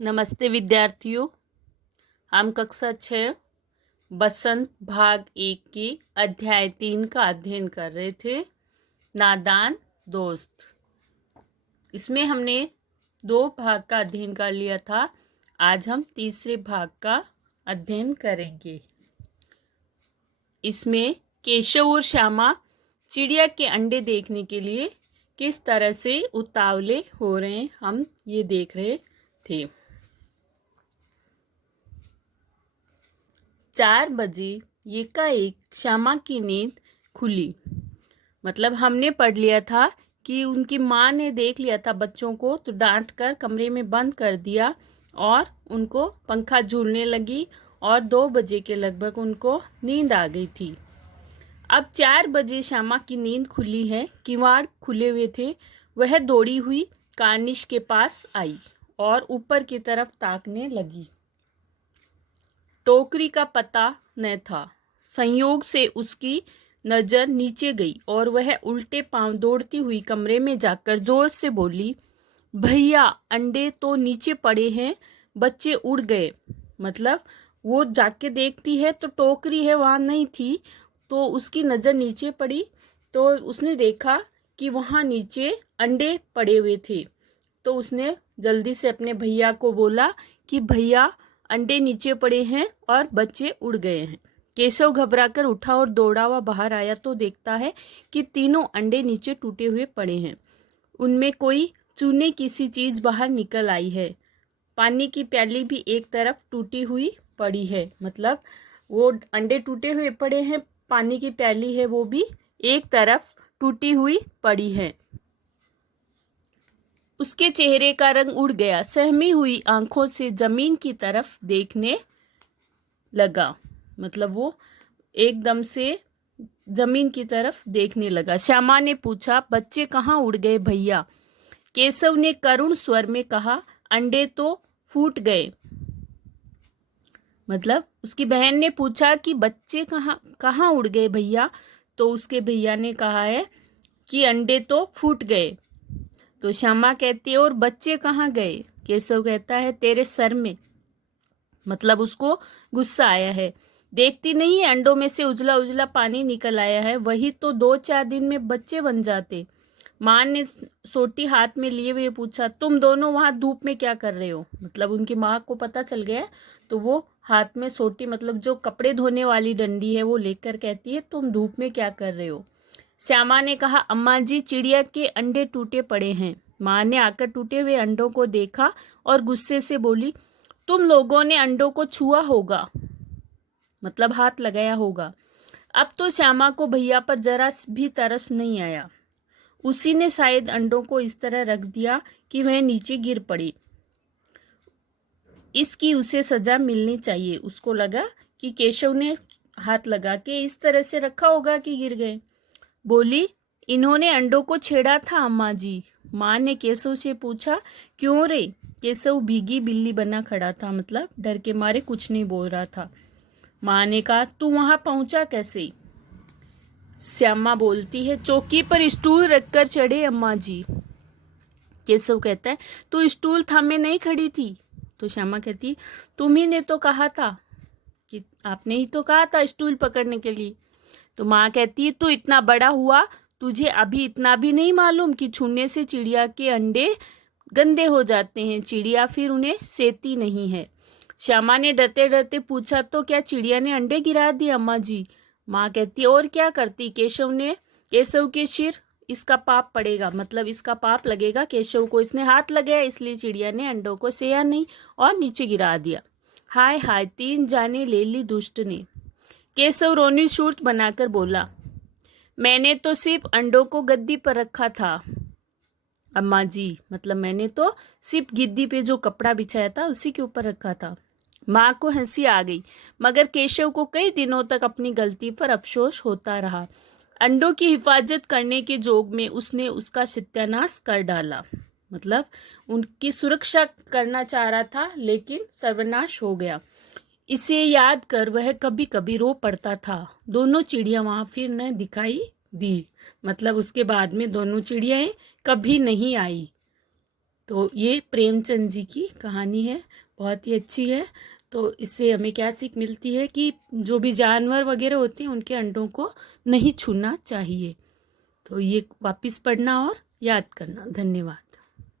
नमस्ते विद्यार्थियों। हम कक्षा 6 बसंत भाग 1 की अध्याय 3 का अध्ययन कर रहे थे, नादान दोस्त। इसमें हमने 2 भाग का अध्ययन कर लिया था। आज हम तीसरे भाग का अध्ययन करेंगे। इसमें केशव और श्यामा चिड़िया के अंडे देखने के लिए किस तरह से उतावले हो रहे हैं, हम ये देख रहे थे। 4 बजे एकाएक श्यामा की नींद खुली। मतलब हमने पढ़ लिया था कि उनकी माँ ने देख लिया था बच्चों को, तो डांट कर कमरे में बंद कर दिया और उनको पंखा झूलने लगी और 2 बजे के लगभग उनको नींद आ गई थी। अब 4 बजे श्यामा की नींद खुली है, किवाड़ खुले हुए थे। वह दौड़ी हुई कार्निश के पास आई और ऊपर की तरफ ताकने लगी। टोकरी का पता न था। संयोग से उसकी नजर नीचे गई और वह उल्टे पांव दौड़ती हुई कमरे में जाकर जोर से बोली, भैया अंडे तो नीचे पड़े हैं, बच्चे उड़ गए। मतलब वो जाके देखती है तो टोकरी है वहां नहीं थी, तो उसकी नजर नीचे पड़ी तो उसने देखा कि वहां नीचे अंडे पड़े हुए थे। तो उसने जल्दी से अपने भैया को बोला कि भैया अंडे नीचे पड़े हैं और बच्चे उड़ गए हैं। केशव घबराकर उठा और दौड़ा हुआ बाहर आया तो देखता है कि तीनों अंडे नीचे टूटे हुए पड़े हैं। उनमें कोई चूने की सी चीज बाहर निकल आई है। पानी की प्याली भी एक तरफ टूटी हुई पड़ी है। मतलब वो अंडे टूटे हुए पड़े हैं, पानी की प्याली है वो भी एक तरफ टूटी हुई पड़ी है। उसके चेहरे का रंग उड़ गया। सहमी हुई आंखों से जमीन की तरफ देखने लगा। मतलब वो एकदम से जमीन की तरफ देखने लगा। श्यामा ने पूछा, बच्चे कहाँ उड़ गए भैया? केशव ने करुण स्वर में कहा, अंडे तो फूट गए। मतलब उसकी बहन ने पूछा कि बच्चे कहाँ कहाँ उड़ गए भैया? तो उसके भैया ने कहा है कि अंडे तो फूट गए। तो श्यामा कहती है, और बच्चे कहाँ गए? केशव कहता है, तेरे सर में। मतलब उसको गुस्सा आया है। देखती नहीं है अंडों में से उजला उजला पानी निकल आया है, वही तो 2-4 दिन में बच्चे बन जाते। माँ ने सोटी हाथ में लिए हुए पूछा, तुम दोनों वहां धूप में क्या कर रहे हो? मतलब उनकी माँ को पता चल गया, तो वो हाथ में सोटी, मतलब जो कपड़े धोने वाली डंडी है, वो लेकर कहती है, तुम धूप में क्या कर रहे हो? श्यामा ने कहा, अम्मा जी चिड़िया के अंडे टूटे पड़े हैं। माँ ने आकर टूटे हुए अंडों को देखा और गुस्से से बोली, तुम लोगों ने अंडों को छुआ होगा, मतलब हाथ लगाया होगा। अब तो श्यामा को भैया पर जरा भी तरस नहीं आया। उसी ने शायद अंडों को इस तरह रख दिया कि वह नीचे गिर पड़ी। इसकी उसे सजा मिलनी चाहिए। उसको लगा कि केशव ने हाथ लगा के इस तरह से रखा होगा कि गिर गए। बोली, इन्होंने अंडों को छेड़ा था अम्मा जी। माँ ने केशव से पूछा, क्यों रे? केशव भीगी बिल्ली बना खड़ा था, मतलब डर के मारे कुछ नहीं बोल रहा था। माँ ने कहा, तू वहां पहुंचा कैसे? श्यामा बोलती है, चौकी पर स्टूल रखकर चढ़े अम्मा जी। केशव कहता है, तू स्टूल थामे नहीं खड़ी थी? तो श्यामा कहती, तुम्ही ने तो कहा था कि आपने ही तो कहा था स्टूल पकड़ने के लिए। तो माँ कहती है, तू इतना बड़ा हुआ, तुझे अभी इतना भी नहीं मालूम कि छूने से चिड़िया के अंडे गंदे हो जाते हैं, चिड़िया फिर उन्हें सेती नहीं है। श्यामा ने डरते डरते पूछा, तो क्या चिड़िया ने अंडे गिरा दिए अम्मा जी? माँ कहती, और क्या करती? केशव के सिर इसका पाप पड़ेगा, मतलब इसका पाप लगेगा केशव को, इसने हाथ लगाया इसलिए चिड़िया ने अंडों को सेया नहीं और नीचे गिरा दिया। हाय हाय, 3 जाने ले ली दुष्ट ने। केशव रोनी सूरत बनाकर बोला, मैंने तो सिर्फ अंडों को गद्दी पर रखा था अम्मा जी। मतलब मैंने तो सिर्फ गिद्दी पे जो कपड़ा बिछाया था उसी के ऊपर रखा था। माँ को हंसी आ गई, मगर केशव को कई दिनों तक अपनी गलती पर अफसोस होता रहा। अंडों की हिफाजत करने के जोग में उसने उसका सत्यानाश कर डाला। मतलब उनकी सुरक्षा करना चाह रहा था, लेकिन सर्वनाश हो गया। इसे याद कर वह कभी कभी रो पड़ता था। दोनों चिड़िया वहां फिर न दिखाई दी। मतलब उसके बाद में दोनों चिड़ियाएं कभी नहीं आई। तो ये प्रेमचंद जी की कहानी है, बहुत ही अच्छी है। तो इससे हमें क्या सीख मिलती है कि जो भी जानवर वगैरह होते हैं उनके अंडों को नहीं छूना चाहिए। तो ये वापस पढ़ना और याद करना। धन्यवाद।